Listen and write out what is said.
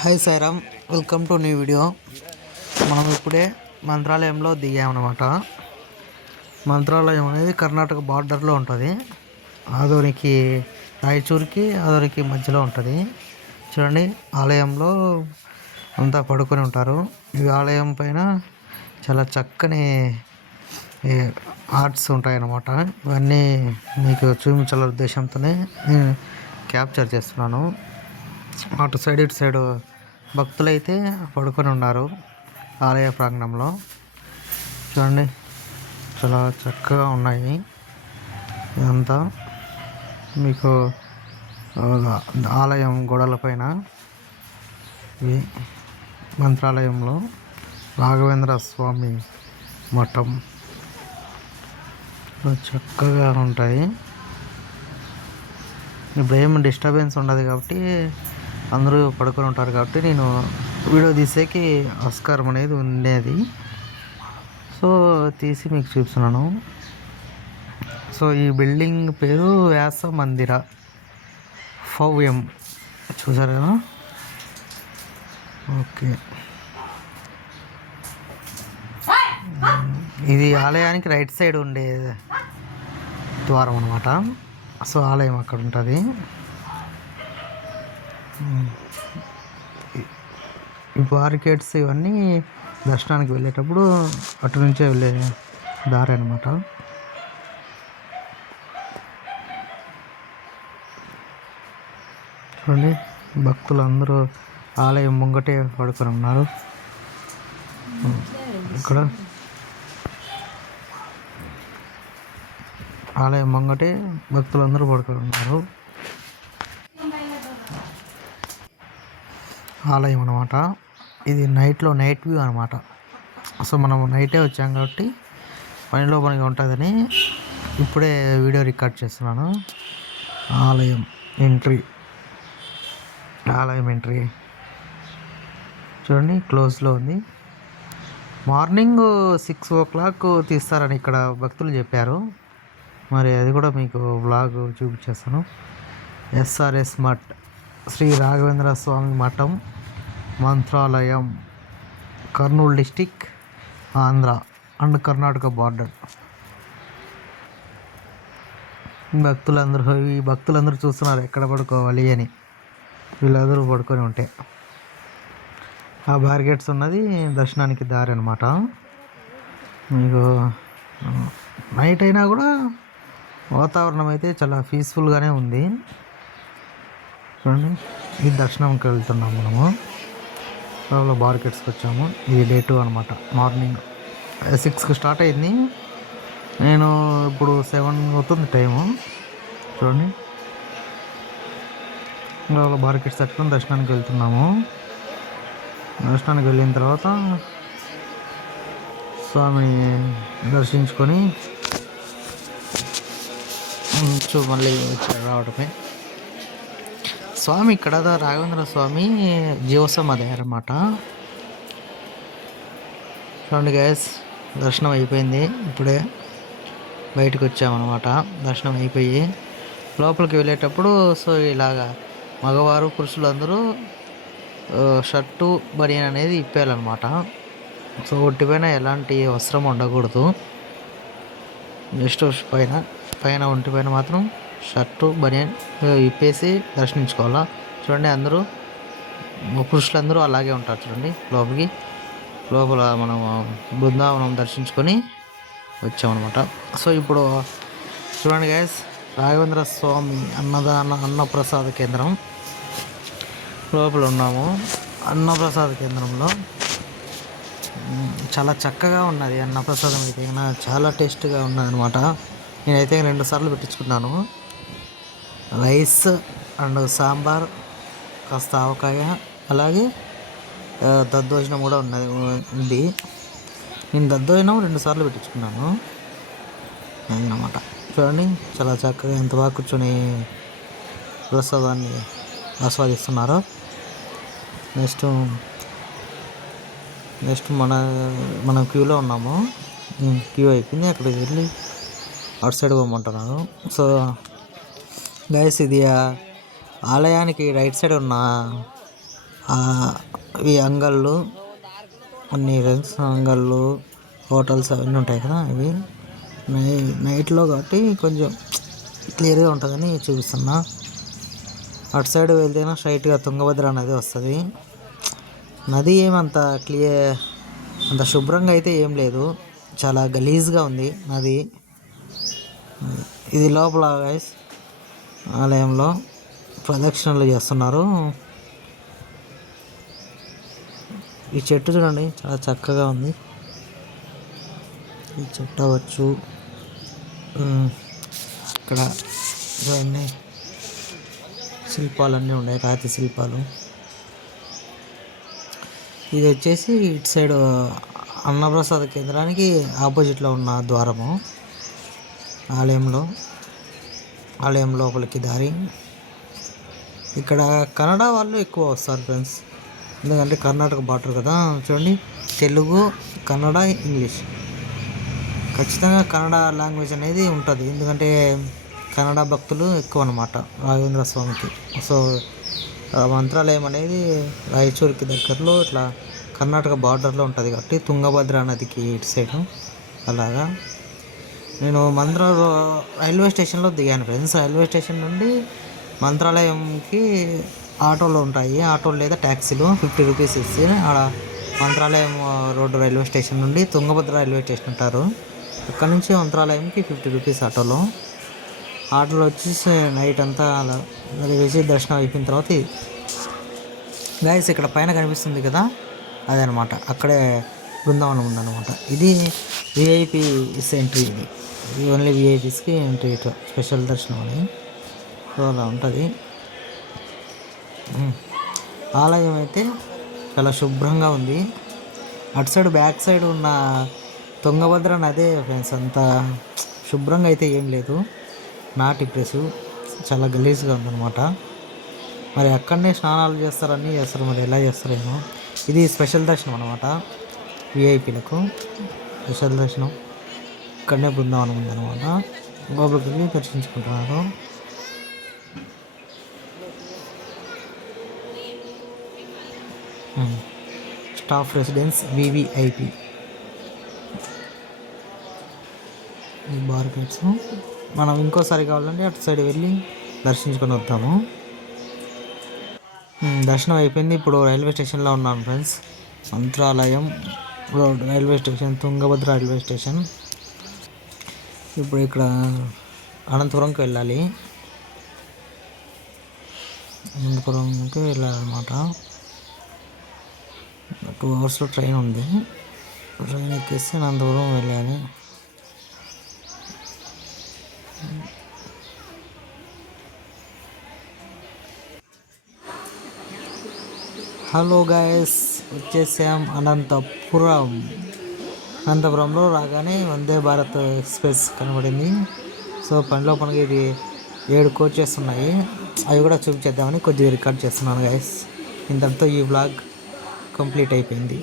Hi Sairam, welcome to new video. మనం ఇప్పుడే మంత్రాలయంలో దిగామన్నమాట. మంత్రాలయం అనేది కర్ణాటక బార్డర్లో ఉంటుంది. ఆదోనికి రాయచూర్కి ఆదోనికి మధ్యలో ఉంటుంది. చూడండి, ఆలయంలో అంతా పడుకొని ఉంటారు. ఈ ఆలయం పైన చాలా చక్కని ఆర్ట్స్ ఉంటాయన్నమాట. ఇవన్నీ మీకు చూపించాల ఉద్దేశంతోనే నేను క్యాప్చర్ చేస్తున్నాను. అటు సైడ్ ఇటు సైడ్ భక్తులైతే పడుకొని ఉన్నారు ఆలయ ప్రాంగణంలో. చూడండి, చాలా చక్కగా ఉన్నాయి. ఇదంతా మీకు ఆలయం గోడలపైన ఇవి మంత్రాలయంలో రాఘవేంద్ర స్వామి మఠం చక్కగా ఉంటాయి. ఇప్పుడు ఏం డిస్టర్బెన్స్ ఉండదు కాబట్టి అందరూ పడుకొని ఉంటారు కాబట్టి నేను వీడియో తీసేకి ఆస్కారం అనేది ఉండేది. సో తీసి మీకు చూపిస్తున్నాను. సో ఈ బిల్డింగ్ పేరు వ్యాస మందిర ఫౌఎం. చూసారు కదా? ఓకే, ఇది ఆలయానికి రైట్ సైడ్ ఉండే ద్వారం అన్నమాట. సో ఆలయం అక్కడ ఉంటుంది. ఈ బారికేడ్స్ ఇవన్నీ దర్శనానికి వెళ్ళేటప్పుడు అటు నుంచే వెళ్ళే దారి అన్నమాట. చూడండి, భక్తులు అందరూ ఆలయం ముంగటే పడుకొని ఉన్నారు. ఇక్కడ ఆలయం ముంగటే భక్తులందరూ పడుకొని ఉన్నారు. ఆలయం అనమాట. ఇది నైట్ వ్యూ అనమాట. సో మనం నైటే వచ్చాం కాబట్టి పనిలో పనిగా ఉంటుందని ఇప్పుడే వీడియో రికార్డ్ చేస్తున్నాను. ఆలయం ఎంట్రీ చూడండి, క్లోజ్లో ఉంది. మార్నింగ్ 6 o'clock తీస్తారని ఇక్కడ భక్తులు చెప్పారు. మరి అది కూడా మీకు వ్లాగ్ చూపించేస్తాను. ఎస్ఆర్ఎస్ మఠ్, శ్రీ రాఘవేంద్ర స్వామి మఠం, Mantralayam, Kurnool district, Andhra and Karnataka border. భక్తులందరూ చూస్తున్నారు ఎక్కడ పడుకోవాలి అని. వీళ్ళందరూ పడుకొని ఉంటే ఆ బార్గెట్స్ ఉన్నది దర్శనానికి దారి అనమాట. మీకు నైట్ అయినా కూడా వాతావరణం అయితే చాలా పీస్ఫుల్గానే ఉంది. చూడండి, ఈ దర్శనంకి వెళ్తున్నాము మనము. లోపల బార్కెట్స్కి వచ్చాము. ఇది Day 2 అనమాట. మార్నింగ్ 6కి స్టార్ట్ అయింది. నేను ఇప్పుడు 7 అవుతుంది టైము. చూడండి, లోపల బార్కెట్స్ తట్టుకొని దర్శనానికి వెళ్తున్నాము. దర్శనానికి వెళ్ళిన తర్వాత స్వామిని దర్శించుకొని మళ్ళీ రావడమే. స్వామి ఇక్కడ రాఘవేంద్ర స్వామి జీవసమాధి అన్నమాట. చూడండి గైస్, దర్శనం అయిపోయింది. ఇప్పుడే బయటకు వచ్చామన్నమాట. దర్శనం అయిపోయి లోపలికి వెళ్ళేటప్పుడు సో ఇలాగా మగవారు పురుషులు అందరూ షర్టు బనియన్ అనేది ఇప్పేయాలన్నమాట. సో ఒంటిపైన ఎలాంటి వస్త్రం ఉండకూడదు. జస్ట్ పైన ఒంటిపైన మాత్రం షర్టు బనియన్ ఇప్పేసి దర్శించుకోవాలా. చూడండి, అందరూ పురుషులందరూ అలాగే ఉంటారు. చూడండి, లోపల మనం బృందావనం దర్శించుకొని వచ్చామన్నమాట. సో ఇప్పుడు చూడండి గైస్, రాఘవేంద్ర స్వామి అన్నప్రసాద కేంద్రం లోపల ఉన్నాము. అన్నప్రసాద కేంద్రంలో చాలా చక్కగా ఉన్నది. అన్నప్రసాదం అయితే చాలా టేస్ట్గా ఉన్నది అనమాట. నేనైతే 2 సార్లు పెట్టించుకున్నాను. రైస్ అండ్ సాంబార్, కాస్త ఆవకాయ, అలాగే దద్దోజనం కూడా ఉంది. నేను దద్దోజనం 2 సార్లు పెట్టించుకున్నాను అన్నమాట. చూడండి, చాలా చక్కగా ఎంత బాగా కూర్చొని ప్రసాదాన్ని ఆస్వాదిస్తున్నారు. నెక్స్ట్ మనం క్యూలో ఉన్నాము. క్యూ అయిపోయింది. అక్కడికి వెళ్ళి అటు సైడ్ పోమంటున్నాను. సో గైస్, ఇది ఆలయానికి రైట్ సైడ్ ఉన్న ఈ అంగళ్ళు అన్ని ఫ్రెండ్స్, అంగళ్ళు హోటల్స్ అవన్నీ ఉంటాయి కదా, ఇవి నైట్లో కాబట్టి కొంచెం క్లియర్గా ఉంటుందని చూపిస్తున్నా. అటు సైడ్ వెళ్తేనే స్ట్రైట్గా తుంగభద్ర నది వస్తుంది. నది ఏమంత అంత శుభ్రంగా అయితే ఏం లేదు, చాలా గలీజ్గా ఉంది నది. ఇది లోపల గైస్ ఆలయంలో ప్రదక్షిణలు చేస్తున్నారు. ఈ చెట్టు చూడండి చాలా చక్కగా ఉంది. ఈ చెట్టు అవ్వచ్చు, ఇక్కడ చూడండి శిల్పాలన్నీ ఉన్నాయి, రాతి శిల్పాలు. ఇది వచ్చేసి ఇటు సైడ్ అన్నప్రసాద కేంద్రానికి ఆపోజిట్లో ఉన్న ద్వారము. ఆలయం లోపలికి దారి. ఇక్కడ కన్నడ వాళ్ళు ఎక్కువ వస్తారు ఫ్రెండ్స్, ఎందుకంటే కర్ణాటక బార్డర్ కదా. చూడండి తెలుగు, కన్నడ, ఇంగ్లీష్, ఖచ్చితంగా కన్నడ లాంగ్వేజ్ అనేది ఉంటుంది, ఎందుకంటే కన్నడ భక్తులు ఎక్కువ అన్నమాట రాఘవేంద్ర స్వామికి. సో మంత్రాలయం అనేది రాయచూరుకి దగ్గరలో ఇట్లా కర్ణాటక బార్డర్లో ఉంటుంది కాబట్టి తుంగభద్ర నదికి ఇటు సైడ్. అలాగా నేను రైల్వే స్టేషన్లో దిగాను ఫ్రెండ్స్. రైల్వే స్టేషన్ నుండి మంత్రాలయంకి ఆటోలు ఉంటాయి, ఆటోలు లేదా ట్యాక్సీలు 50 రూపీస్ ఇస్తే ఆడ మంత్రాలయం రోడ్డు రైల్వే స్టేషన్ నుండి తుంగభద్ర రైల్వే స్టేషన్ ఉంటారు, అక్కడ నుంచి మంత్రాలయంకి 50 రూపీస్ ఆటోలో వచ్చేసి నైట్ అంతా అలా వేసి దర్శనం అయిపోయిన తర్వాత గాయస్ ఇక్కడ పైన కనిపిస్తుంది కదా, అదనమాట అక్కడే బృందావనం ఉందన్నమాట. ఇది విఐపి ఎంట్రీ, ఇది ఓన్లీ విఐపీస్కి ఎంట్రీ, స్పెషల్ దర్శనం అని. సో అలా ఉంటుంది. ఆలయం అయితే చాలా శుభ్రంగా ఉంది. అటు సైడ్ బ్యాక్ సైడ్ ఉన్న తుంగభద్ర నదే ఫ్రెండ్స్, అంత శుభ్రంగా అయితే ఏం లేదు, నాటి ప్లేసు చాలా గలీజ్గా ఉందన్నమాట. మరి అక్కడనే స్నానాలు చేస్తారు, అన్నీ చేస్తారు, మరి ఎలా చేస్తారేమో. ఇది స్పెషల్ దర్శనం అనమాట, విఐపీలకు స్పెషల్ దర్శనం. ఇక్కడనే బృందావనం ఉందన్నమాట, లోపలికి వెళ్ళి దర్శించుకుంటున్నారు. Staff residence VVIP bar gates. మనం ఇంకోసారి కావాలంటే అటు సైడ్ వెళ్ళి దర్శించుకొని వద్దాము. దర్శనం అయిపోయింది. ఇప్పుడు రైల్వే స్టేషన్లో ఉన్నాను friends. Mantralayam road railway station, Tungabhadra railway station. ఇప్పుడు ఇక్కడ అనంతపురంకి వెళ్ళాలి, అనంతపురంకి వెళ్ళాలన్నమాట. 2 అవర్స్లో ట్రైన్ ఉంది, ట్రైన్ ఎక్కేసి అనంతపురం వెళ్ళాలి. హలో గాయస్, వచ్చేసాం అనంతపురంలో రాగానే వందే భారత్ ఎక్స్ప్రెస్ కనబడింది. సో పనిలో పనికి ఇది 7 కోచెస్ ఉన్నాయి, అవి కూడా చూపించేద్దామని కొద్దిగా రికార్డ్ చేస్తున్నాను గాయస్. ఇంతటితో ఈ వ్లాగ్ కంప్లీట్ అయిపోయింది.